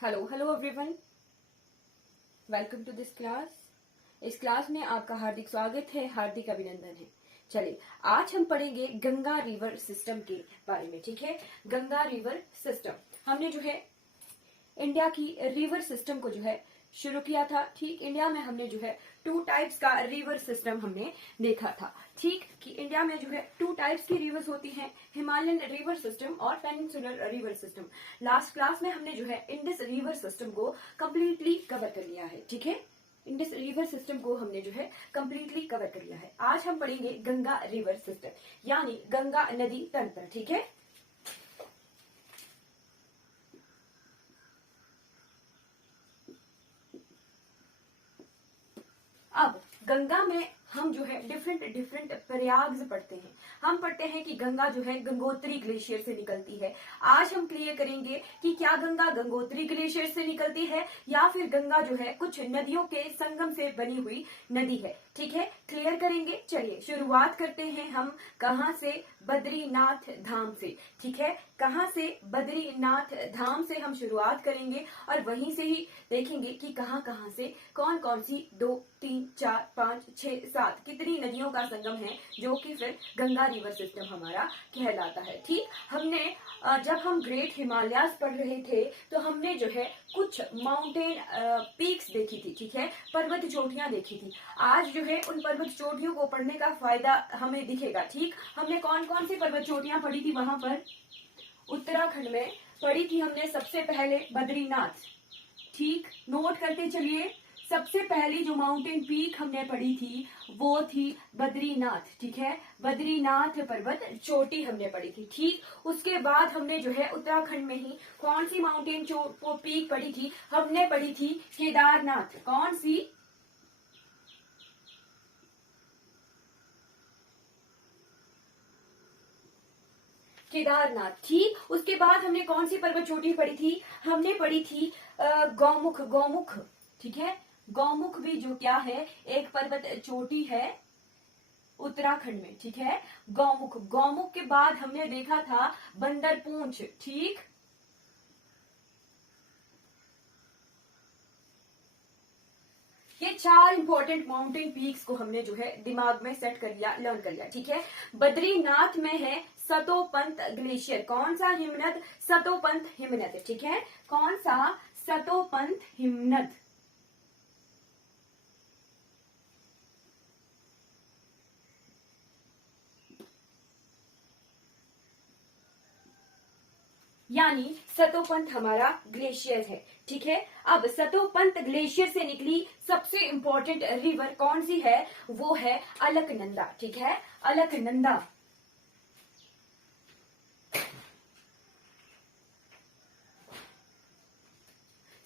Hello everyone, welcome to this class. इस class में आपका हार्दिक स्वागत है, हार्दिक अभिनंदन है। चलिए, आज हम पढ़ेंगे गंगा रिवर सिस्टम के बारे में। ठीक है, गंगा रिवर सिस्टम हमने जो है इंडिया की रिवर सिस्टम को जो है शुरू किया था। ठीक, इंडिया में हमने जो है 2 टाइप्स का रिवर सिस्टम हमने देखा था। ठीक, कि इंडिया में जो है 2 टाइप्स की रिवर्स होती हैं, हिमालयन रिवर सिस्टम और peninsular river system. Last class में हमने जो है इंडस रिवर सिस्टम को कंप्लीटली कवर कर लिया है। ठीक है, इंडस रिवर सिस्टम को हमने जो है कंप्लीटली कवर कर लिया है। आज हम पढ़ेंगे गंगा रिवर सिस्टम यानी गंगा नदी तंत्र। ठीक है, अब गंगा में हम जो है डिफरेंट डिफरेंट प्रयाग पढ़ते हैं। हम पढ़ते हैं कि गंगा जो है गंगोत्री ग्लेशियर से निकलती है। आज हम क्लियर करेंगे कि क्या गंगा गंगोत्री ग्लेशियर से निकलती है या फिर गंगा जो है कुछ नदियों के संगम से बनी हुई नदी है। ठीक है, क्लियर करेंगे। चलिए शुरुआत करते हैं हम कहां से, बद्रीनाथ धाम से। ठीक है, कहां से, बद्रीनाथ धाम से हम शुरुआत करेंगे और वहीं से ही देखेंगे कि कहां कहां से कौन कौन सी 2, 3, 4, 5, 6, 7 कितनी नदियों का संगम है, जो कि फिर गंगा रिवर सिस्टम हमारा कहलाता है। ठीक, हमने जब हम ग्रेट हिमालयाज पढ़ रहे थे तो हमने जो है कुछ माउंटेन पीक्स देखी थी। ठीक है, पर्वत चोटियां देखी थी। आज जो है उन पर्वत चोटियों को पढ़ने का फायदा हमें दिखेगा। ठीक, हमने कौन कौन सी पर्वत चोटियां पढ़ी थी वहां पर, उत्तराखंड में पढ़ी थी हमने सबसे पहले बद्रीनाथ। ठीक, नोट करते चलिए। सबसे पहली जो माउंटेन पीक हमने पढ़ी थी वो थी बद्रीनाथ। ठीक है, बद्रीनाथ पर्वत चोटी हमने पढ़ी थी। ठीक, उसके बाद हमने जो है उत्तराखंड में ही कौन सी माउंटेन पीक पढ़ी थी, हमने पढ़ी थी केदारनाथ। कौन सी, केदारनाथ। ठीक, उसके बाद हमने कौन सी पर्वत चोटी पढ़ी थी, हमने पढ़ी थी गौमुख। गौमुख, ठीक है, गौमुख भी जो क्या है एक पर्वत चोटी है उत्तराखंड में। ठीक है, गौमुख। गौमुख के बाद हमने देखा था बंदरपूंछ। ठीक, ये 4 इंपॉर्टेंट माउंटेन पीक्स को हमने जो है दिमाग में सेट कर लिया, लर्न कर लिया। ठीक है, बद्रीनाथ में है सतोपंत ग्लेशियर। कौन सा हिमनद, सतोपंत हिमनद। ठीक है, कौन सा, सतोपंत हिमनद। यानी सतोपंत हमारा ग्लेशियर है। ठीक है, अब सतोपंत ग्लेशियर से निकली सबसे इंपॉर्टेंट रिवर कौन सी है, वो है अलकनंदा। ठीक है, अलकनंदा।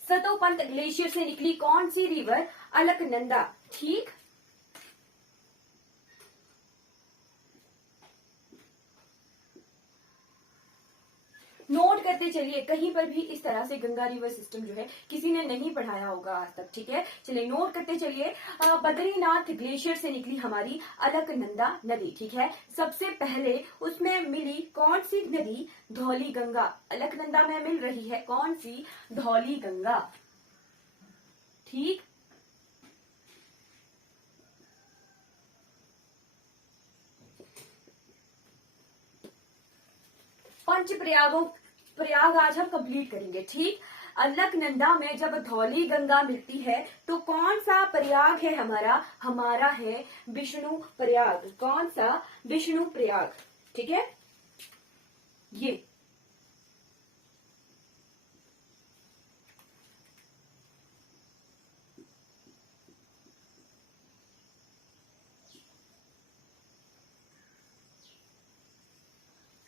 सतोपंत ग्लेशियर से निकली कौन सी रिवर, अलकनंदा। ठीक, नोट करते चलिए, कहीं पर भी इस तरह से गंगा रिवर सिस्टम जो है किसी ने नहीं पढ़ाया होगा आज तक। ठीक है, चलिए नोट करते चलिए। बद्रीनाथ ग्लेशियर से निकली हमारी अलकनंदा नदी। ठीक है, सबसे पहले उसमें मिली कौन सी नदी, धौली गंगा। अलकनंदा में मिल रही है कौन सी, धौली गंगा। ठीक, पंच प्रयाग आज हम कंप्लीट करेंगे। ठीक, अलकनंदा में जब धौली गंगा मिलती है तो कौन सा प्रयाग है हमारा, हमारा है विष्णु प्रयाग। कौन सा, विष्णु प्रयाग। ठीक है, ये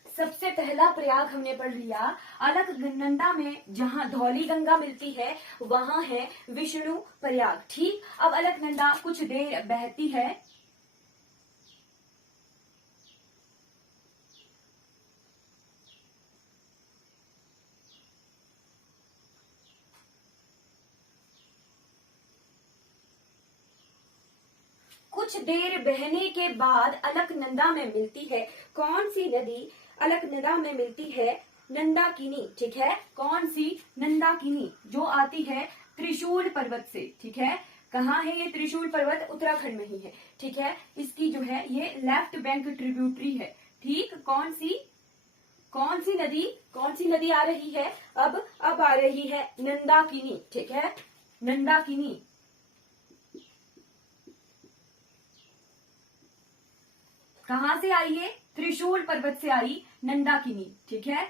सबसे पहला प्रयाग हमने पढ़ लिया। अलकनंदा में जहां धौली गंगा मिलती है वहां है विष्णु प्रयाग। ठीक, अब अलकनंदा कुछ देर बहती है, कुछ देर बहने के बाद अलकनंदा में मिलती है कौन सी नदी, अलकनंदा में मिलती है नंदाकिनी, ठीक है। कौन सी? नंदाकिनी, जो आती है त्रिशूल पर्वत से, ठीक है। कहाँ है ये त्रिशूल पर्वत? उत्तराखंड में ही है, ठीक है। इसकी जो है ये लेफ्ट बैंक ट्रिब्यूटरी है, ठीक। कौन सी नदी, कौन सी नदी आ रही है? अब आ रही है नंदाकिनी, ठीक है। नंदाकिनी कहाँ से आई है? त्रिशूल पर्वत से आई नंदाकिनी, ठीक है।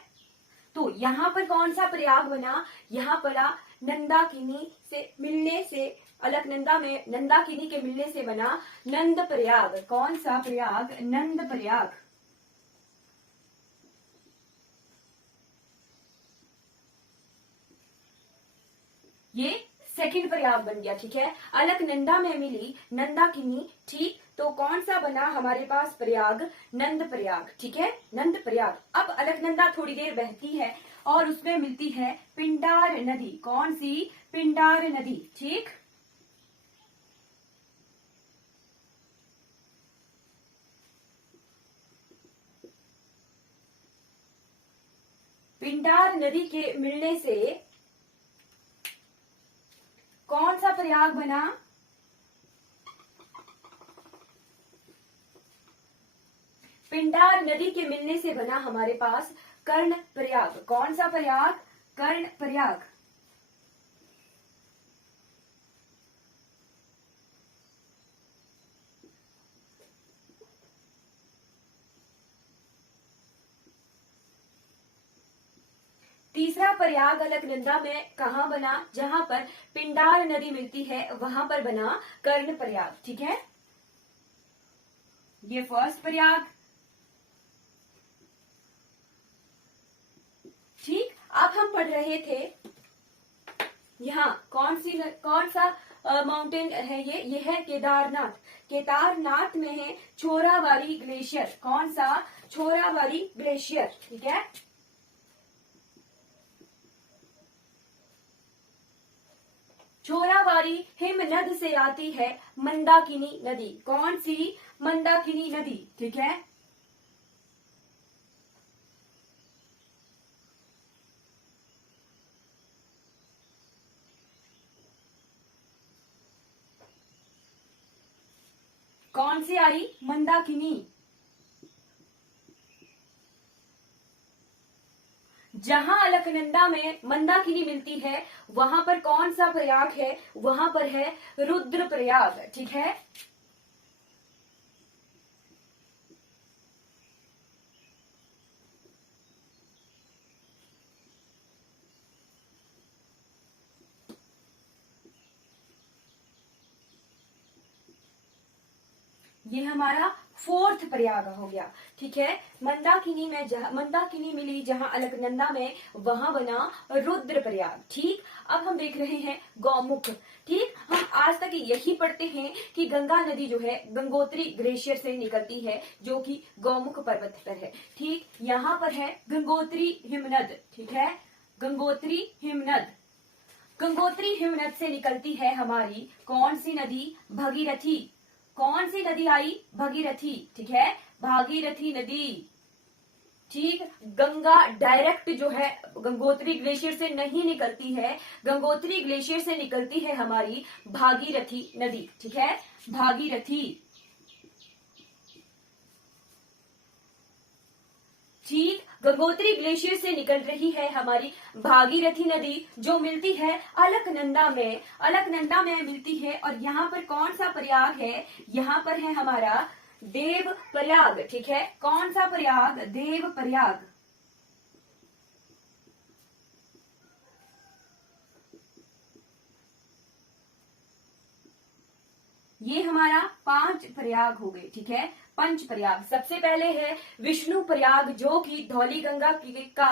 तो यहाँ पर कौन सा प्रयाग बना? यहाँ पर नंदाकिनी से मिलने से, अलकनंदा में नंदाकिनी के मिलने से बना नंद प्रयाग। कौन सा प्रयाग? नंद प्रयाग। ये सेकंड प्रयाग बन गया, ठीक है। अलकनंदा में मिली नंदाकिनी, ठीक। तो कौन सा बना हमारे पास प्रयाग? नंद प्रयाग, ठीक है। नंद प्रयाग। अब अलकनंदा थोड़ी देर बहती है और उसमें मिलती है पिंडार नदी। कौन सी? पिंडार नदी, ठीक। पिंडार नदी के मिलने से कौन सा प्रयाग बना? पिंडार नदी के मिलने से बना हमारे पास कर्ण प्रयाग। कौन सा प्रयाग? कर्ण प्रयाग। तीसरा प्रयाग अलकनंदा में कहाँ बना? जहां पर पिंडार नदी मिलती है वहां पर बना कर्ण प्रयाग, ठीक है। ये फर्स्ट प्रयाग, ठीक। अब हम पढ़ रहे थे यहाँ कौन सा माउंटेन है? ये है केदारनाथ। केदारनाथ में है छोराबाड़ी ग्लेशियर। कौन सा? छोराबाड़ी ग्लेशियर, ठीक है। छोराबाड़ी हिमनद से आती है मंदाकिनी नदी। कौन सी? मंदाकिनी नदी, ठीक है। कौन सी आई? मंदाकिनी। जहां अलकनंदा में मंदाकिनी मिलती है वहां पर कौन सा प्रयाग है? वहां पर है रुद्र प्रयाग, ठीक है। ये हमारा फोर्थ प्रयाग हो गया, ठीक है। मंदाकिनी मिली जहां अलकनंदा में वहां बना रुद्र प्रयाग, ठीक। अब हम देख रहे हैं गौमुख, ठीक। हम आज तक यही पढ़ते हैं कि गंगा नदी जो है गंगोत्री ग्लेशियर से निकलती है जो कि गौमुख पर्वत पर है, ठीक। यहाँ पर है गंगोत्री हिमनद, ठीक है। गंगोत्री हिमनद, गंगोत्री हिमनद से निकलती है हमारी कौन सी नदी? भगीरथी। कौन सी नदी आई? भगीरथी, ठीक है। भागीरथी नदी, ठीक। गंगा डायरेक्ट जो है गंगोत्री ग्लेशियर से नहीं निकलती है, गंगोत्री ग्लेशियर से निकलती है हमारी भागीरथी नदी, ठीक है। भागीरथी, ठीक। गंगोत्री ग्लेशियर से निकल रही है हमारी भागीरथी नदी जो मिलती है अलकनंदा में। अलकनंदा में मिलती है और यहाँ पर कौन सा प्रयाग है? यहाँ पर है हमारा देव प्रयाग, ठीक है। कौन सा प्रयाग? देव प्रयाग। ये हमारा 5 प्रयाग हो गए, ठीक है। पंच प्रयाग। सबसे पहले है विष्णु प्रयाग जो कि धौली गंगा का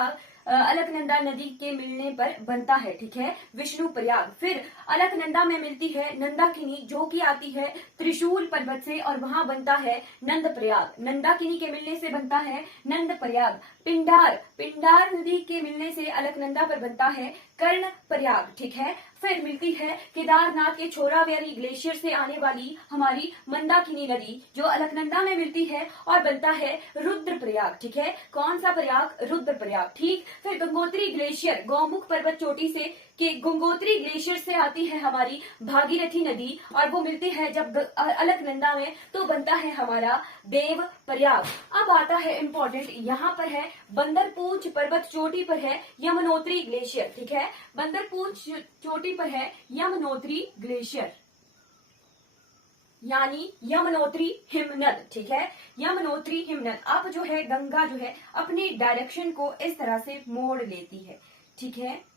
अलकनंदा नदी के मिलने पर बनता है, ठीक है। विष्णु प्रयाग। फिर अलकनंदा में मिलती है नंदाकिनी जो कि आती है त्रिशूल पर्वत से और वहां बनता है नंद प्रयाग। नंदाकिनी के मिलने से बनता है नंद प्रयाग। पिंडार नदी के मिलने से अलकनंदा पर बनता है कर्ण प्रयाग, ठीक है। फिर मिलती है केदारनाथ के छोराबाड़ी ग्लेशियर से आने वाली हमारी मंदाकिनी नदी जो अलकनंदा में में मिलती है और बनता है रुद्रप्रयाग, ठीक है। कौन सा प्रयाग? रुद्रप्रयाग, ठीक। फिर गंगोत्री ग्लेशियर गौमुख पर्वत चोटी से कि गंगोत्री ग्लेशियर से आती है हमारी भागीरथी नदी और वो मिलती है जब अलकनंदा में, तो बनता है हमारा देव प्रयाग। अब आता है इंपॉर्टेंट, यहाँ पर है बंदरपूछ पर्वत चोटी पर है यमुनोत्री ग्लेशियर, ठीक है। बंदरपूछ चोटी पर है यमुनोत्री ग्लेशियर यानी यमुनोत्री हिमनद, ठीक है। यमुनोत्री हिमनद। अब जो है गंगा जो है अपनी डायरेक्शन को इस तरह से मोड़ लेती है, ठीक है।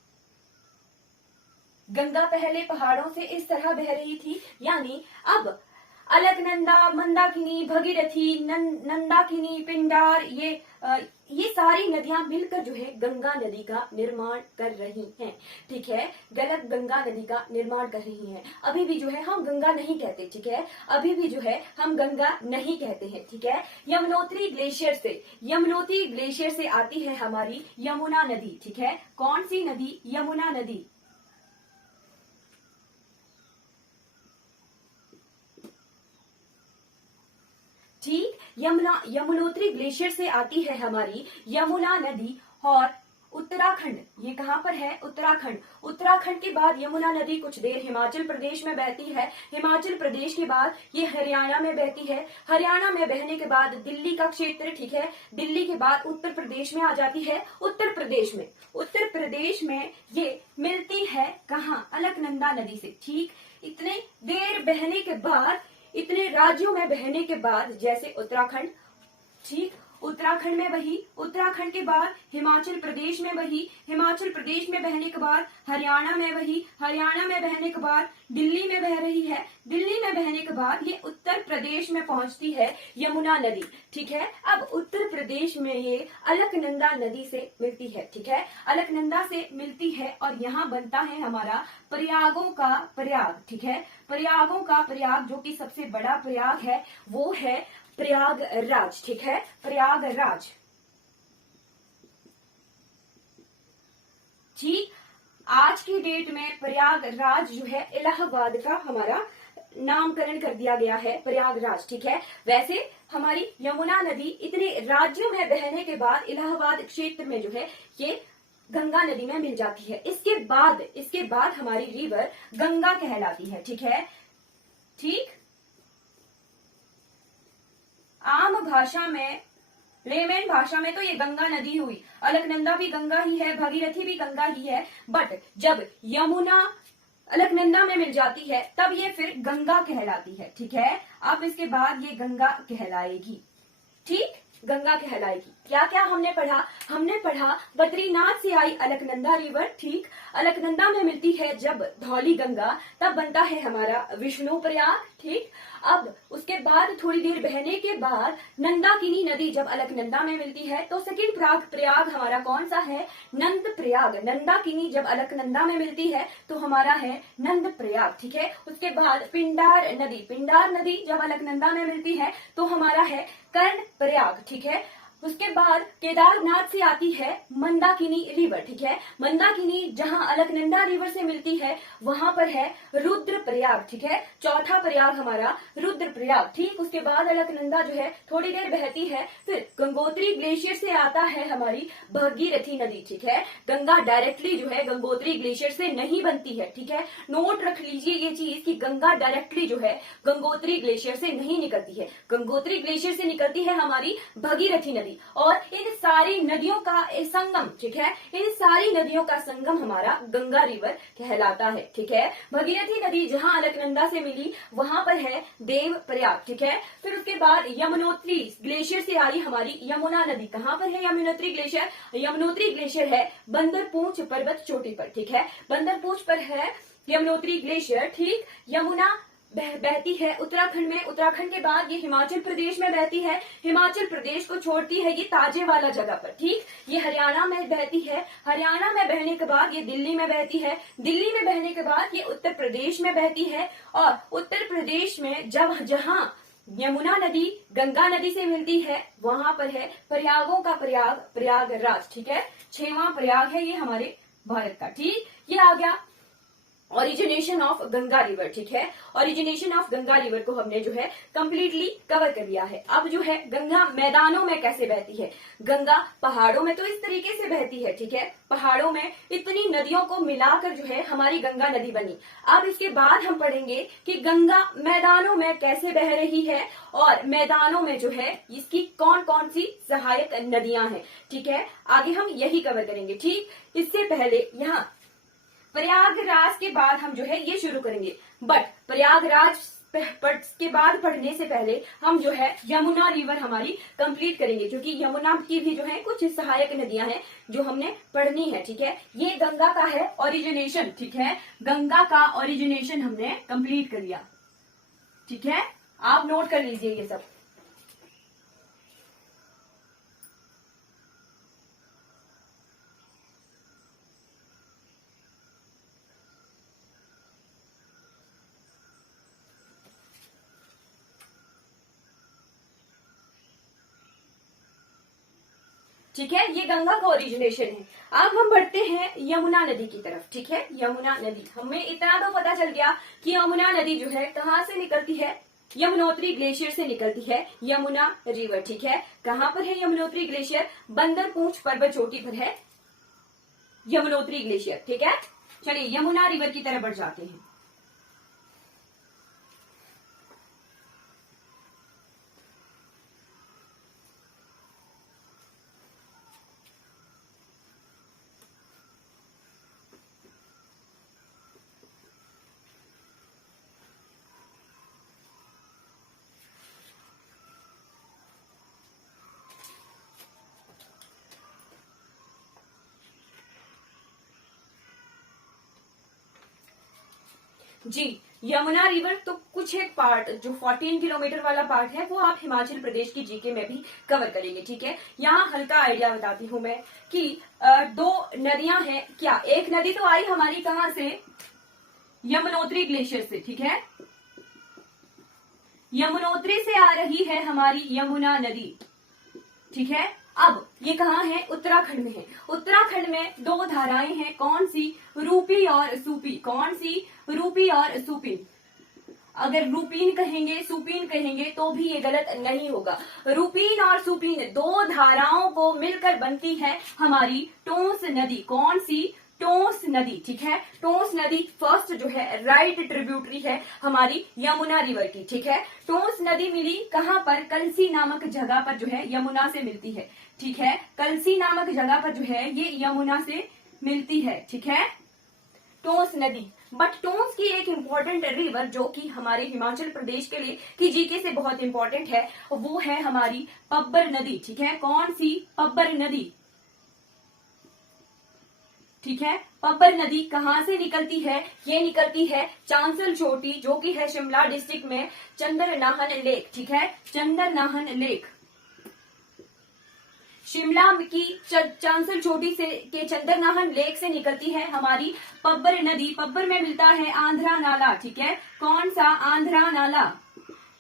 गंगा पहले पहाड़ों से इस तरह बह रही थी, यानी अब अलकनंदा, मंदाकिनी, भगीरथी, नंदाकिनी, पिंडार, ये सारी नदियां मिलकर जो है गंगा नदी का निर्माण कर रही हैं, ठीक है। गलत गंगा नदी का निर्माण कर रही हैं। अभी भी जो है हम गंगा नहीं कहते, ठीक है। अभी भी जो है हम गंगा नहीं कहते हैं, ठीक है। यमुनोत्री ग्लेशियर से आती है हमारी यमुना नदी, ठीक है। कौन सी नदी? यमुना नदी। ठीक, यमुनोत्री ग्लेशियर से आती है हमारी यमुना नदी। और उत्तराखंड, ये कहां पर है? उत्तराखंड के बाद यमुना नदी कुछ देर हिमाचल प्रदेश में बहती है। हिमाचल प्रदेश के बाद ये हरियाणा में बहती है। हरियाणा में बहने के बाद दिल्ली का क्षेत्र, ठीक है। दिल्ली के बाद उत्तर प्रदेश में आ जाती है। उत्तर प्रदेश में ये मिलती है कहां? अलकनंदा नदी से, ठीक। इतने देर बहने के बाद, इतने राज्यों में बहने के बाद, जैसे उत्तराखंड, ठीक, उत्तराखंड में बही, उत्तराखंड के बाद हिमाचल प्रदेश में बही, हिमाचल प्रदेश में बहने के बाद हरियाणा में बही, हरियाणा में बहने के बाद दिल्ली में बह रही है, दिल्ली में बहने के बाद ये उत्तर प्रदेश में पहुंचती है यमुना नदी, ठीक है। अब उत्तर प्रदेश में ये अलकनंदा नदी से मिलती है, ठीक है। अलकनंदा से मिलती है और यहाँ बनता है हमारा प्रयागों का प्रयाग, ठीक है। प्रयागों का प्रयाग, जो कि सबसे बड़ा प्रयाग है, वो है प्रयागराज, ठीक है। प्रयागराज, ठीक। आज की डेट में प्रयागराज जो है इलाहाबाद का हमारा नामकरण कर दिया गया है, प्रयागराज, ठीक है। वैसे हमारी यमुना नदी इतने राज्यों में बहने के बाद इलाहाबाद क्षेत्र में जो है ये गंगा नदी में मिल जाती है। इसके बाद हमारी रिवर गंगा कहलाती है, ठीक है, ठीक। आम भाषा में, लेमैन भाषा में तो ये गंगा नदी हुई। अलकनंदा भी गंगा ही है, भगीरथी भी गंगा ही है, बट जब यमुना अलकनंदा में मिल जाती है तब ये फिर गंगा कहलाती है, ठीक है। अब इसके बाद ये गंगा कहलाएगी, ठीक, गंगा कहलाएगी। क्या क्या हमने पढ़ा बद्रीनाथ से आई अलकनंदा रिवर, ठीक। अलकनंदा में मिलती है जब धौली गंगा, तब बनता है हमारा विष्णु प्रयाग, ठीक। अब उसके बाद थोड़ी देर बहने के बाद नंदाकिनी नदी जब अलकनंदा में मिलती है तो सेकंड प्रयाग हमारा कौन सा है? नंद प्रयाग। नंदाकिनी जब अलकनंदा में मिलती है तो हमारा है नंद प्रयाग, ठीक है। उसके बाद पिंडार नदी जब अलकनंदा में मिलती है तो हमारा है कर्ण प्रयाग, ठीक है। उसके बाद केदारनाथ से आती है मंदाकिनी रिवर, ठीक है। मंदाकिनी जहां अलकनंदा रिवर से मिलती है वहां पर है रुद्र प्रयाग, ठीक है। चौथा प्रयाग हमारा रुद्र प्रयाग, ठीक। उसके बाद अलकनंदा जो है थोड़ी देर बहती है, फिर गंगोत्री ग्लेशियर से आता है हमारी भगीरथी नदी, ठीक है। गंगा डायरेक्टली जो है गंगोत्री ग्लेशियर से नहीं बनती है, ठीक है। नोट रख लीजिए ये चीज कि गंगा डायरेक्टली जो है गंगोत्री ग्लेशियर से नहीं निकलती है, गंगोत्री ग्लेशियर से निकलती है हमारी भगीरथी नदी। और इन सारी नदियों का संगम, ठीक है, इन सारी नदियों का संगम हमारा गंगा रिवर कहलाता है, ठीक है। भगीरथी नदी जहां अलकनंदा से मिली वहां पर है देव प्रयाग, ठीक है। फिर उसके बाद यमुनोत्री ग्लेशियर से आई हमारी यमुना नदी। कहां पर है यमुनोत्री ग्लेशियर? यमुनोत्री ग्लेशियर है बंदरपूछ पर्वत चोटी पर, ठीक है। बंदरपूछ पर है यमुनोत्री ग्लेशियर, ठीक। यमुना बहती है उत्तराखंड में, उत्तराखंड के बाद ये हिमाचल प्रदेश में बहती है, हिमाचल प्रदेश को छोड़ती है ये ताजे वाला जगह पर, ठीक। ये हरियाणा में बहती है, हरियाणा में बहने के बाद ये दिल्ली में बहती है, दिल्ली में बहने के बाद ये उत्तर प्रदेश में बहती है, और उत्तर प्रदेश में जहां यमुना नदी गंगा नदी से मिलती है वहां पर है प्रयागों का प्रयागराज, ठीक है। 6वां प्रयाग है ये हमारे भारत का, ठीक। ये आ गया ओरिजिनेशन ऑफ गंगा रिवर, ठीक है। ओरिजिनेशन ऑफ गंगा रिवर को हमने जो है कंप्लीटली कवर कर लिया है। अब जो है गंगा मैदानों में कैसे बहती है। गंगा पहाड़ों में तो इस तरीके से बहती है, ठीक है। पहाड़ों में इतनी नदियों को मिलाकर जो है हमारी गंगा नदी बनी। अब इसके बाद हम पढ़ेंगे कि गंगा मैदानों में कैसे बह रही है और मैदानों में जो है इसकी कौन कौन सी सहायक नदियां हैं, ठीक है। आगे हम यही कवर करेंगे, ठीक। इससे पहले यहाँ प्रयागराज के बाद हम जो है ये शुरू करेंगे, बट प्रयागराज के बाद पढ़ने से पहले हम जो है यमुना रिवर हमारी कंप्लीट करेंगे, क्योंकि यमुना की भी जो है कुछ सहायक नदियां हैं जो हमने पढ़नी है, ठीक है। ये गंगा का है ओरिजिनेशन, ठीक है। गंगा का ओरिजिनेशन हमने कंप्लीट कर लिया, ठीक है। आप नोट कर लीजिए ये सब। ठीक है, ये गंगा का ओरिजिनेशन है। अब हम बढ़ते हैं यमुना नदी की तरफ, ठीक है। यमुना नदी, हमें इतना तो पता चल गया कि यमुना नदी जो है कहाँ से निकलती है, यमुनोत्री ग्लेशियर से निकलती है यमुना रिवर, ठीक है। कहाँ पर है यमुनोत्री ग्लेशियर, बंदरपूंछ पर्वत चोटी पर है यमुनोत्री ग्लेशियर, ठीक है। चलिए यमुना रिवर की तरफ बढ़ जाते हैं। जी, यमुना रिवर तो कुछ एक पार्ट जो 14 किलोमीटर वाला पार्ट है वो आप हिमाचल प्रदेश की जीके में भी कवर करेंगे, ठीक है। यहाँ हल्का आइडिया बताती हूँ मैं कि दो नदियां हैं क्या। एक नदी तो आई हमारी कहाँ से, यमुनोत्री ग्लेशियर से, ठीक है। यमुनोत्री से आ रही है हमारी यमुना नदी, ठीक है। अब ये कहाँ है, उत्तराखंड में है। उत्तराखंड में दो धाराएं हैं, कौन सी, रूपी और सूपी। कौन सी, रूपी और सूपी। अगर रूपीन कहेंगे सूपीन कहेंगे तो भी ये गलत नहीं होगा। रूपीन और सूपीन दो धाराओं को मिलकर बनती है हमारी टोंस नदी। कौन सी, टोंस नदी, ठीक है। टोंस नदी फर्स्ट जो है राइट ट्रिब्यूटरी है हमारी यमुना रिवर की, ठीक है। टोंस नदी मिली कहाँ पर, कलसी नामक जगह पर जो है यमुना से मिलती है, ठीक है। कलसी नामक जगह पर जो है ये यमुना से मिलती है, ठीक है, टोंस नदी। बट टोंस की एक इम्पोर्टेंट रिवर जो कि हमारे हिमाचल प्रदेश के लिए की जीके से बहुत इंपॉर्टेंट है वो है हमारी पब्बर नदी, ठीक है। कौन सी, पब्बर नदी, ठीक है। पब्बर नदी कहाँ से निकलती है, ये निकलती है चांसल चोटी जो कि है शिमला डिस्ट्रिक्ट में चंद्रनाहन लेक, ठीक है। चंद्रनाहन लेक शिमला की चांसल चोटी से के चंद्रनाहन लेक से निकलती है हमारी पब्बर नदी। पब्बर में मिलता है आंध्रा नाला, ठीक है। कौन सा, आंध्रा नाला,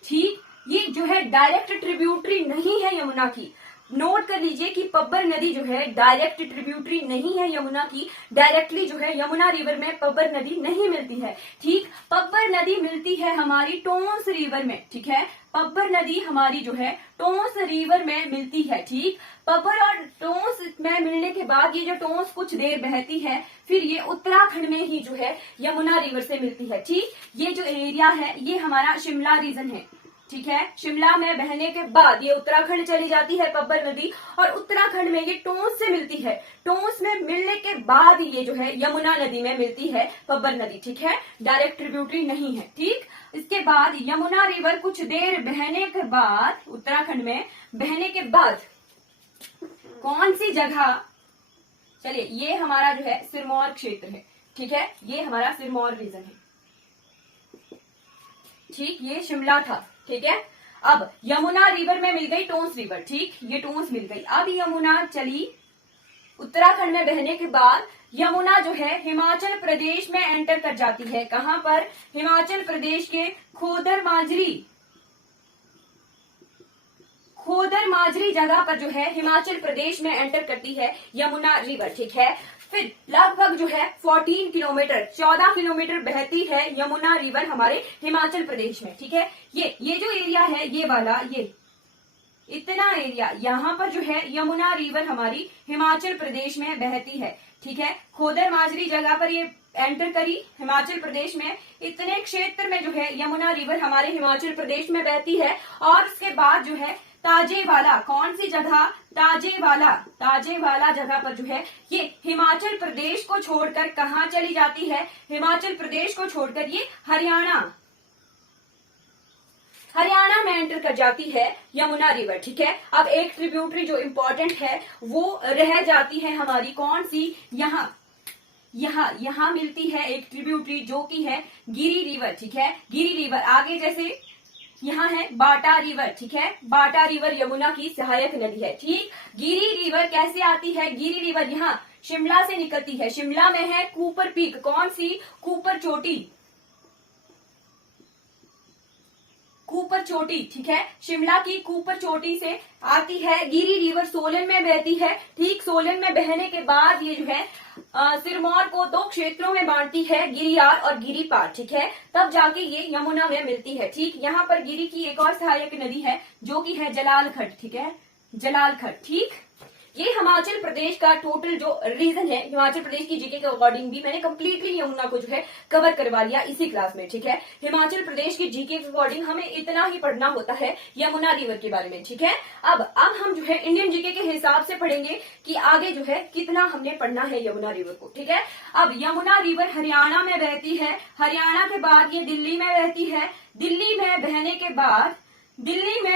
ठीक। ये जो है डायरेक्ट ट्रिब्यूटरी नहीं है यमुना की। नोट कर लीजिए कि पब्बर नदी जो है डायरेक्ट ट्रिब्यूटरी नहीं है यमुना की। डायरेक्टली जो है यमुना रिवर में पब्बर नदी नहीं मिलती है, ठीक। पब्बर नदी मिलती है हमारी टोंस रिवर में, ठीक है। पब्बर नदी हमारी जो है टोंस रिवर में मिलती है, ठीक। पब्बर और टोंस में मिलने के बाद ये जो टोंस कुछ देर बहती है फिर ये उत्तराखंड में ही जो है यमुना रिवर से मिलती है, ठीक। ये जो एरिया है ये हमारा शिमला रीजन है, ठीक है। शिमला में बहने के बाद ये उत्तराखंड चली जाती है पब्बर नदी और उत्तराखंड में ये टोंस से मिलती है। टोंस में मिलने के बाद ये जो है यमुना नदी में मिलती है पब्बर नदी, ठीक है। डायरेक्ट ट्रिब्यूटरी नहीं है, ठीक। इसके बाद यमुना रिवर कुछ देर बहने के बाद उत्तराखंड में बहने के बाद कौन सी जगह, चलिए ये हमारा जो है सिरमौर क्षेत्र है, ठीक है। ये हमारा सिरमौर रीजन है, ठीक। ये शिमला था, ठीक है। अब यमुना रिवर में मिल गई टोंस रिवर, ठीक। ये टोंस मिल गई। अब यमुना चली उत्तराखंड में बहने के बाद यमुना जो है हिमाचल प्रदेश में एंटर कर जाती है। कहां पर, हिमाचल प्रदेश के खोदर माजरी जगह पर जो है हिमाचल प्रदेश में एंटर करती है यमुना रिवर, ठीक है। फिर लगभग जो है 14 किलोमीटर 14 किलोमीटर बहती है यमुना रिवर हमारे हिमाचल प्रदेश में। ठीक है, ये जो एरिया है, ये वाला, ये इतना एरिया, यहाँ पर जो है यमुना रिवर हमारी हिमाचल प्रदेश में बहती है। ठीक है, खोदर माजरी जगह पर ये एंटर करी हिमाचल प्रदेश में। इतने क्षेत्र में जो है यमुना रिवर हमारे हिमाचल प्रदेश में बहती है। और उसके बाद जो है ताजेवाला, कौन सी जगह, ताजेवाला जगह पर जो है ये हिमाचल प्रदेश को छोड़कर कहाँ चली जाती है, हिमाचल प्रदेश को छोड़कर ये हरियाणा में एंटर कर जाती है यमुना रिवर। ठीक है, अब एक ट्रिब्यूटरी जो इंपॉर्टेंट है वो रह जाती है हमारी, कौन सी, यहाँ मिलती है एक ट्रिब्यूटरी जो कि है गिरी रिवर। ठीक है, गिरी रिवर आगे जैसे यहाँ है बाटा रिवर। ठीक है, बाटा रिवर यमुना की सहायक नदी है। ठीक, गिरी रिवर कैसे आती है, गिरी रिवर यहाँ शिमला से निकलती है। शिमला में है कूपर पीक, कौन सी, कूपर चोटी। ठीक है, शिमला की कूपर चोटी से आती है गिरी रिवर, सोलन में बहती है। ठीक, सोलन में बहने के बाद ये जो है सिरमौर को 2 क्षेत्रों में बांटती है, गिरियार और गिरिपार। ठीक है, तब जाके ये यमुना में मिलती है। ठीक, यहाँ पर गिरी की एक और सहायक नदी है जो कि है जलालखट। ठीक है, जलालखट। ठीक, ये हिमाचल प्रदेश का टोटल जो रीजन है, हिमाचल प्रदेश की जीके के अकॉर्डिंग भी मैंने कंप्लीटली यमुना को जो है कवर करवा लिया इसी क्लास में। ठीक है, हिमाचल प्रदेश की जीके के अकॉर्डिंग हमें इतना ही पढ़ना होता है यमुना रिवर के बारे में। ठीक है, अब हम जो है इंडियन जीके के हिसाब से पढ़ेंगे कि आगे जो है कितना हमने पढ़ना है यमुना रिवर को। ठीक है, अब यमुना रिवर हरियाणा में बहती है, हरियाणा के बाद ये दिल्ली में बहती है, दिल्ली में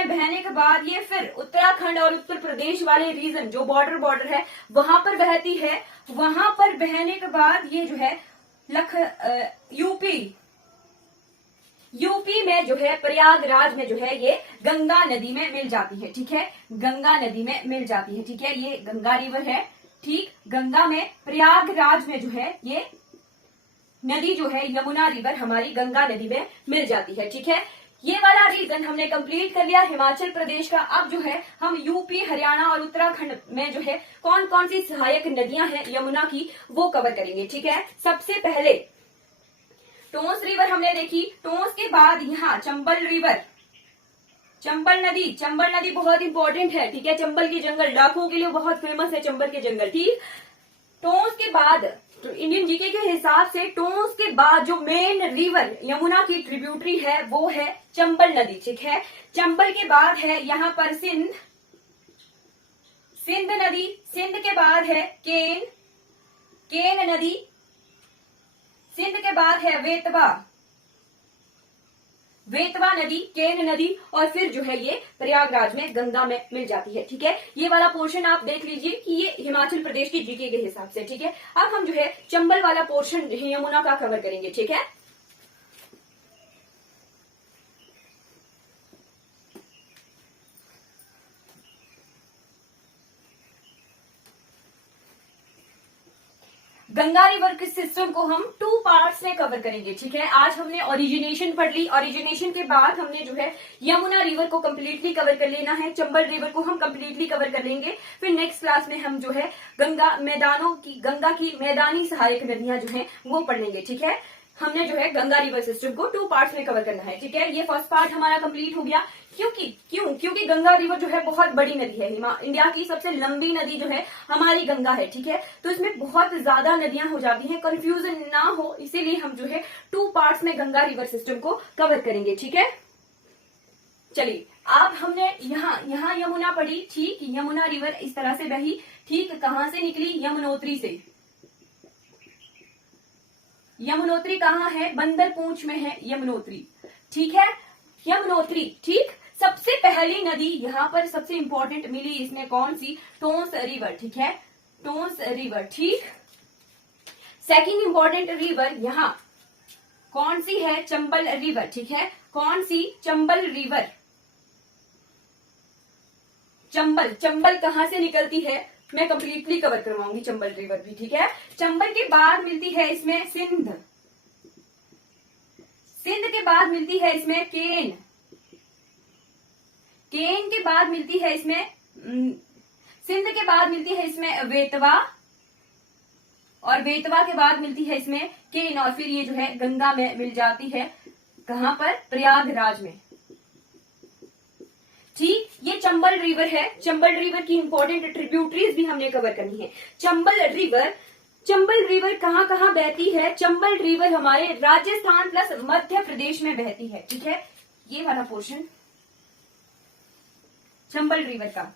बहने के बाद ये फिर उत्तराखंड और उत्तर प्रदेश वाले रीजन जो बॉर्डर है वहां पर बहती है। वहां पर बहने के बाद ये जो है यूपी में जो है प्रयागराज में जो है ये गंगा नदी में मिल जाती है। ठीक है, गंगा नदी में मिल जाती है। ठीक है, ये गंगा रिवर है। ठीक, गंगा में प्रयागराज में जो है ये नदी जो है यमुना रिवर हमारी गंगा नदी में मिल जाती है। ठीक है, ये वाला रीजन हमने कंप्लीट कर लिया हिमाचल प्रदेश का। अब जो है हम यूपी, हरियाणा और उत्तराखंड में जो है कौन कौन सी सहायक नदियां हैं यमुना की वो कवर करेंगे। ठीक है, सबसे पहले टोंस रिवर हमने देखी, टोंस के बाद यहाँ चंबल रिवर, चंबल नदी बहुत इंपॉर्टेंट है। ठीक है, चंबल के जंगल डाकुओं के लिए बहुत फेमस है, चंबल के जंगल। ठीक, टोंस के बाद तो इंडियन जीके के हिसाब से टोंस के बाद जो मेन रिवर यमुना की ट्रिब्यूटरी है वो है चंबल नदी। ठीक है, चंबल के बाद है यहाँ पर सिंध नदी, सिंध के बाद है केन नदी, सिंध के बाद है वेतवा नदी, केन नदी, और फिर जो है ये प्रयागराज में गंगा में मिल जाती है। ठीक है, ये वाला पोर्शन आप देख लीजिए कि ये हिमाचल प्रदेश की जीके के हिसाब से। ठीक है, अब हम जो है चंबल वाला पोर्शन यमुना का कवर करेंगे। ठीक है, गंगा रिवर के सिस्टम को हम 2 पार्ट्स में कवर करेंगे। ठीक है, आज हमने ओरिजिनेशन पढ़ ली, ओरिजिनेशन के बाद हमने जो है यमुना रिवर को कंप्लीटली कवर कर लेना है, चंबल रिवर को हम कंप्लीटली कवर कर लेंगे। फिर नेक्स्ट क्लास में हम जो है गंगा की मैदानी सहायक नदियां जो है वो पढ़ लेंगे। ठीक है, हमने जो है गंगा रिवर सिस्टम को 2 पार्ट्स में कवर करना है। ठीक है, ये फर्स्ट पार्ट हमारा कंप्लीट हो गया। क्योंकि गंगा रिवर जो है बहुत बड़ी नदी है, इंडिया की सबसे लंबी नदी जो है हमारी गंगा है। ठीक है, तो इसमें बहुत ज्यादा नदियां हो जाती हैं, कंफ्यूजन ना हो इसीलिए हम जो है 2 पार्ट्स में गंगा रिवर सिस्टम को कवर करेंगे। ठीक है, चलिए अब हमने यहाँ यमुना पढ़ी। ठीक, यमुना रिवर इस तरह से बही। ठीक, कहां से निकली, यमुनोत्री से। यमुनोत्री कहाँ है, बंदरपूंछ में है यमुनोत्री। ठीक है, यमुनोत्री। ठीक, सबसे पहली नदी यहाँ पर सबसे इंपॉर्टेंट मिली इसमें कौन सी, टोंस रिवर। ठीक है, टोंस रिवर। ठीक, सेकंड इंपॉर्टेंट रिवर यहाँ कौन सी है, चंबल रिवर। ठीक है, कौन सी, चंबल रिवर। चंबल कहाँ से निकलती है मैं कंप्लीटली कवर करवाऊंगी चंबल रिवर भी। ठीक है, चंबल के बाद मिलती है इसमें सिंध के बाद मिलती है इसमें केन के बाद मिलती है इसमें सिंध के बाद मिलती है इसमें वेतवा और बेतवा के बाद मिलती है इसमें केन, और फिर ये जो है गंगा में मिल जाती है। कहां पर? प्रयागराज में। ठीक, ये चंबल रिवर है। चंबल रिवर की इंपॉर्टेंट ट्रिब्यूटरीज भी हमने कवर करनी है। चंबल रिवर कहां कहां बहती है? चंबल रिवर हमारे राजस्थान प्लस मध्य प्रदेश में बहती है। ठीक है, ये वाला पोर्शन चंबल रिवर का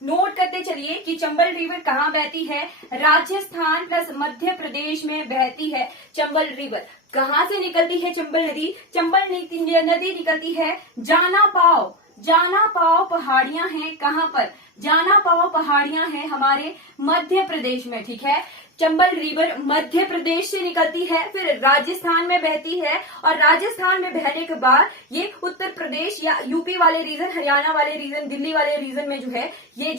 नोट करते चलिए कि चंबल रिवर कहां बहती है? राजस्थान प्लस मध्य प्रदेश में बहती है चंबल रिवर। कहां से निकलती है चंबल नदी? चंबल नदी निकलती है जाना पाव पहाड़ियां हैं। कहां पर? जाना पाव पहाड़ियां हैं हमारे मध्य प्रदेश में। ठीक है, चंबल रिवर मध्य प्रदेश से निकलती है, फिर राजस्थान में बहती है, और राजस्थान में बहने के बाद ये उत्तर प्रदेश या यूपी वाले रीजन, हरियाणा वाले रीजन, दिल्ली वाले रीजन में जो है, ये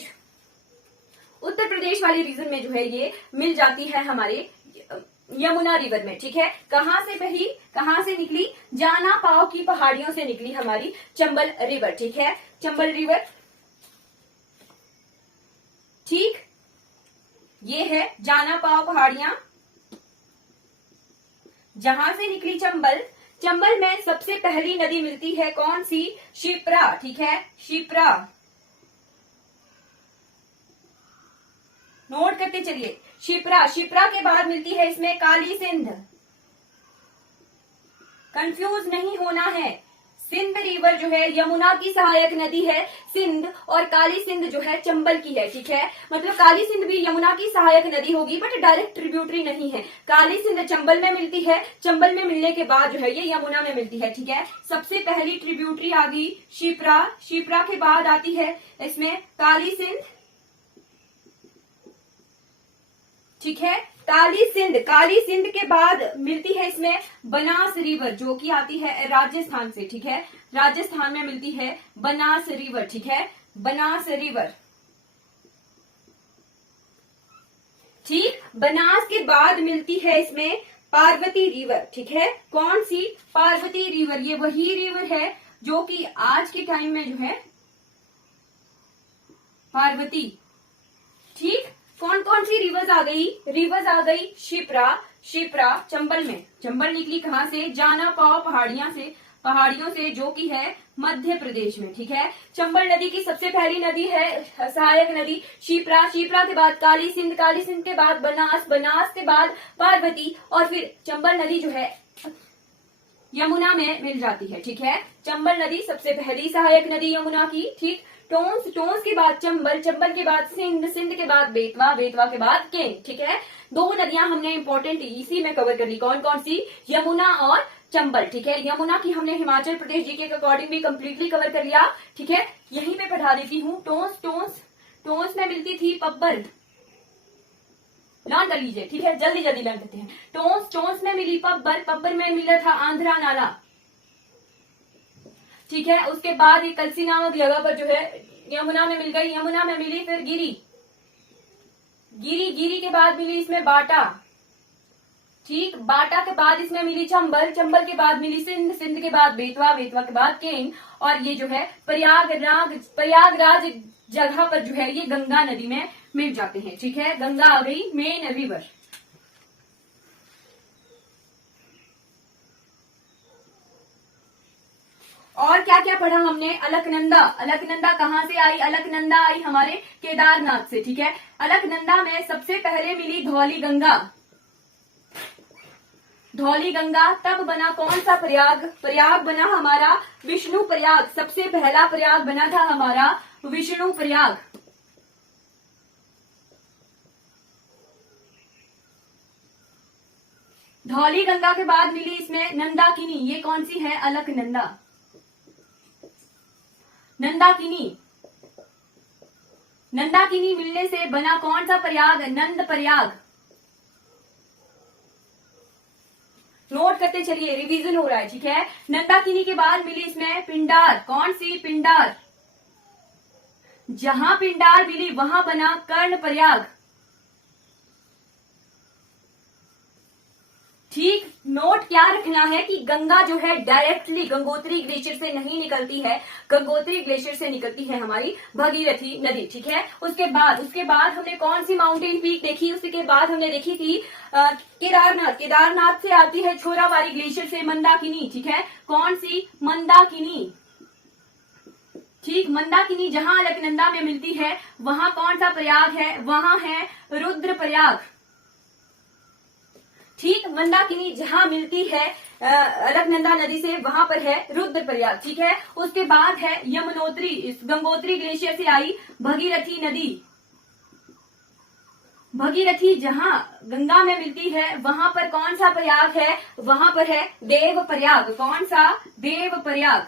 उत्तर प्रदेश वाले रीजन में जो है ये मिल जाती है हमारे यमुना रिवर में। ठीक है, कहां से बही, कहां से निकली? जाना पाव की पहाड़ियों से निकली हमारी चंबल रिवर। ठीक है, चंबल रिवर। ठीक, ये है जाना पाव पहाड़ियां जहां से निकली चंबल में सबसे पहली नदी मिलती है कौन सी? शिप्रा। ठीक है, शिप्रा नोट करते चलिए। शिप्रा के बाद मिलती है इसमें काली सिंध। कंफ्यूज नहीं होना है, सिंध रिवर जो है यमुना की सहायक नदी है सिंध, और काली सिंध जो है चंबल की है। ठीक है, मतलब काली सिंध भी यमुना की सहायक नदी होगी बट डायरेक्ट ट्रिब्यूटरी नहीं है। काली सिंध चंबल में मिलती है, चंबल में मिलने के बाद जो है ये यमुना में मिलती है। ठीक है, सबसे पहली ट्रिब्यूटरी आ गई शिप्रा के बाद आती है इसमें काली सिंध। ठीक है, काली सिंध के बाद मिलती है इसमें बनास रिवर, जो कि आती है राजस्थान से। ठीक है, राजस्थान में मिलती है बनास रिवर। ठीक है, बनास रिवर। ठीक, बनास के बाद मिलती है इसमें पार्वती रिवर। ठीक है, कौन सी? पार्वती रिवर। ये वही रिवर है जो कि आज के टाइम में जो है पार्वती। ठीक, कौन कौन सी रिवर्स आ गई? शिप्रा चंबल में। चंबल निकली कहां से? जाना पाव पहाड़ियों से जो कि है मध्य प्रदेश में। ठीक है, चंबल नदी की सबसे पहली नदी है सहायक नदी शिप्रा के बाद काली सिंध के बाद बनास के बाद पार्वती, और फिर चंबल नदी जो है यमुना में मिल जाती है। ठीक है, चंबल नदी सबसे पहली सहायक नदी यमुना की। ठीक, टोंस के बाद चंबल के बाद सिंध के बाद बेतवा के बाद केन। ठीक है, दो नदियां हमने इंपॉर्टेंट इसी में कवर कर ली। कौन कौन सी? यमुना और चंबल। ठीक है, यमुना की हमने हिमाचल प्रदेश जीके के अकॉर्डिंग भी कंप्लीटली कवर कर लिया। ठीक है, यहीं पे पढ़ा देती हूँ। टोंस में मिलती थी पब्बर, लर्न कर लीजिए। ठीक है, जल्दी लर्न करते हैं। टोंस में मिली पब्बर में मिला था आंध्रा नाला। ठीक है, उसके बाद एक कलसी नामक जगह पर जो है यमुना में मिल गई, यमुना में मिली फिर गिरी के बाद मिली इसमें बाटा। ठीक, बाटा के बाद इसमें मिली चंबल के बाद मिली सिंध के बाद बेतवा के बाद केन, और ये जो है प्रयागराज जगह पर जो है ये गंगा नदी में मिल जाते हैं। ठीक है, गंगा आ गई मेन रिवर। और क्या क्या पढ़ा हमने? अलकनंदा कहां से आई? अलकनंदा आई हमारे केदारनाथ से। ठीक है, अलकनंदा में सबसे पहले मिली धौली गंगा। तब बना कौन सा प्रयाग बना हमारा विष्णु प्रयाग। सबसे पहला प्रयाग बना था हमारा विष्णु प्रयाग। धौली गंगा के बाद मिली इसमें नंदाकिनी। ये कौन सी है? अलकनंदा। नंदाकिनी मिलने से बना कौन सा प्रयाग? नंद प्रयाग। नोट करते चलिए, रिवीजन हो रहा है। ठीक है, नंदाकिनी के बाद मिली इसमें पिंडार। कौन सी? पिंडार। जहां पिंडार मिली वहां बना कर्ण प्रयाग। ठीक, नोट क्या रखना है कि गंगा जो है डायरेक्टली गंगोत्री ग्लेशियर से नहीं निकलती है, गंगोत्री ग्लेशियर से निकलती है हमारी भगीरथी नदी, ठीक है। उसके बाद हमने कौन सी माउंटेन पीक देखी, उसके बाद हमने देखी थी केदारनाथ से आती है छोराबाड़ी ग्लेशियर से मंदाकिनी, ठीक है। कौन सी? मंदाकिनी, ठीक। मंदाकिनी जहां अलकनंदा में मिलती है वहां कौन सा प्रयाग है? वहां है रुद्रप्रयाग, ठीक। मंदाकिनी जहां मिलती है अलकनंदा नदी से वहां पर है रुद्रप्रयाग, ठीक है। उसके बाद है यमुनोत्री, गंगोत्री ग्लेशियर से आई भगीरथी नदी, भगीरथी जहां गंगा में मिलती है वहां पर कौन सा प्रयाग है? वहां पर है देवप्रयाग। कौन सा? देवप्रयाग,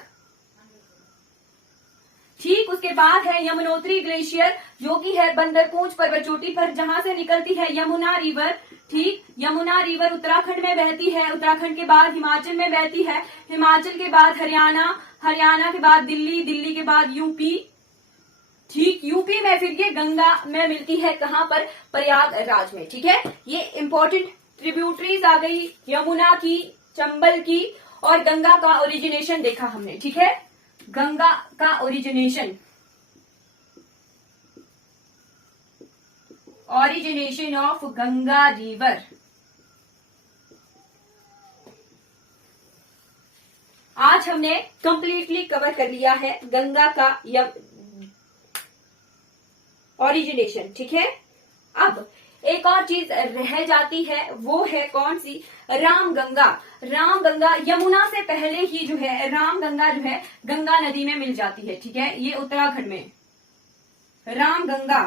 ठीक। उसके बाद है यमुनोत्री ग्लेशियर जो कि है बंदरपूंछ पर्वत चोटी पर, जहां से निकलती है यमुना रिवर, ठीक। यमुना रिवर उत्तराखंड में बहती है, उत्तराखंड के बाद हिमाचल में बहती है, हिमाचल के बाद हरियाणा, हरियाणा के बाद दिल्ली, दिल्ली के बाद यूपी, ठीक। यूपी में फिर ये गंगा में मिलती है कहां पर? प्रयागराज में, ठीक है। ये इंपॉर्टेंट ट्रिब्यूटरीज आ गई, यमुना की, चंबल की, और गंगा का ओरिजिनेशन देखा हमने, ठीक है। गंगा का ओरिजिनेशन ऑफ गंगा रिवर। आज हमने कंप्लीटली कवर कर लिया है गंगा का ओरिजिनेशन, ठीक है। अब एक और चीज रह जाती है, वो है कौन सी? रामगंगा। रामगंगा यमुना से पहले ही जो है रामगंगा जो है गंगा नदी में मिल जाती है, ठीक है। ये उत्तराखंड में रामगंगा,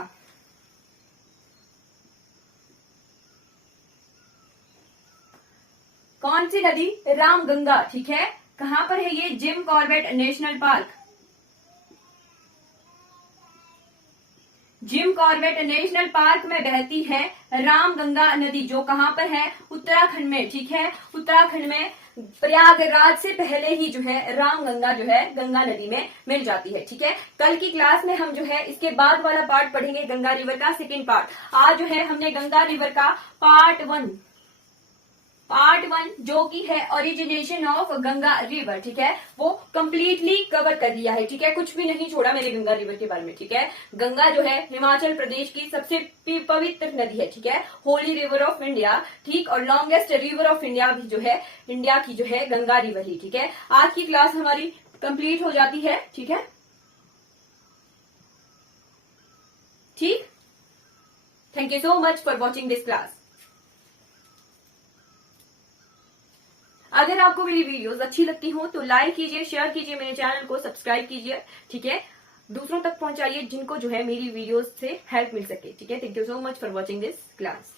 कौन सी नदी? रामगंगा, ठीक है। कहां पर है ये? Jim Corbett national park, Jim Corbett national park में बहती है रामगंगा नदी, जो कहां पर है? उत्तराखंड में, ठीक है। उत्तराखंड में प्रयागराज से पहले ही जो है रामगंगा जो है गंगा नदी में मिल जाती है, ठीक है। कल की क्लास में हम जो है इसके बाद वाला पार्ट पढ़ेंगे, गंगा रिवर का सेकेंड पार्ट। आज जो है हमने गंगा रिवर का पार्ट वन जो कि है ओरिजिनेशन ऑफ गंगा रिवर, ठीक है, वो कंप्लीटली कवर कर दिया है, ठीक है। कुछ भी नहीं छोड़ा मेरे गंगा रिवर के बारे में, ठीक है। गंगा जो है हिमाचल प्रदेश की सबसे पवित्र नदी है, ठीक है। होली रिवर ऑफ इंडिया, ठीक। और लॉन्गेस्ट रिवर ऑफ इंडिया भी जो है इंडिया की जो है गंगा रिवर ही, ठीक है। आज की क्लास हमारी कंप्लीट हो जाती है, ठीक है, ठीक। Thank you so much for watching this class. अगर आपको मेरी वीडियोस अच्छी लगती हो तो लाइक कीजिए, शेयर कीजिए, मेरे चैनल को सब्सक्राइब कीजिए, ठीक है। दूसरों तक पहुंचाइए जिनको जो है मेरी वीडियोस से हेल्प मिल सके, ठीक है। Thank you so much for watching this class.